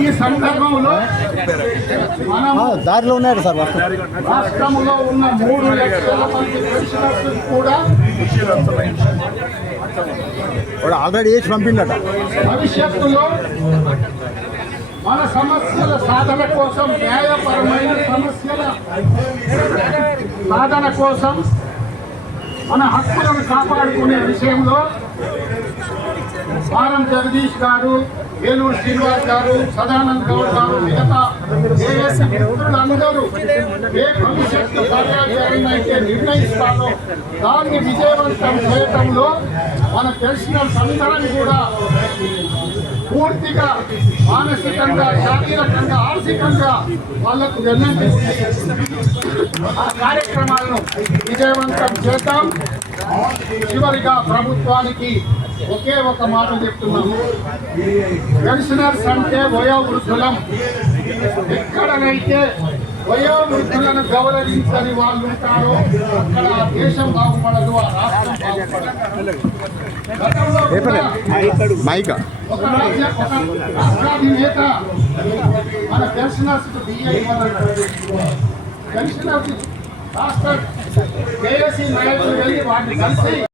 ఈ సందర్భంలో మనం దారిలో ఉన్నాడు సార్ రాష్ట్రంలో ఉన్న మూడు లక్షల మంది పెన్షనర్స్ కూడా ఆల్రెడీ వేసి పంపిండట. భవిష్యత్తులో మన సమస్యల సాధన కోసం న్యాయపరమైన సమస్యల సాధన కోసం మన హక్కులను కాపాడుకునే విషయంలో వారం జగదీష్ గారు ఏలూరు శ్రీనివాస్ గారు సదానంద్ గౌడ్ గారు మిగతా ఏఎస్ మిత్రులందరూ ఏ భవిష్యత్తు కార్యాచరణ అయితే నిర్ణయిస్తారో దాన్ని విజయవంతం చేయటంలో మన పెన్షనర్స్ అందరం కూడా పూర్తిగా మానసికంగా శారీరకంగా ఆర్థికంగా వాళ్ళకు వెన్నంటి ఆ కార్యక్రమాలను విజయవంతం చేద్దాం. చివరిగా ప్రభుత్వానికి ఒకే ఒక మాట చెప్తున్నాము పెన్షనర్స్ అంటే వయోవృద్ధులం. ఎక్కడనైతే వయోవృద్ధులను గౌరవించని వాళ్ళు ఉంటారో అక్కడ ఆ దేశం బాగుపడదు ఆ రాష్ట్రం బాగుపడదు. ఒక రాష్ట్రాధినేత మన పెన్షనర్స్ బియ్యం పెన్షనర్స్ రాష్ట్ర కేఎస్సీ నాయకులు వెళ్ళి వాటిని కలిసి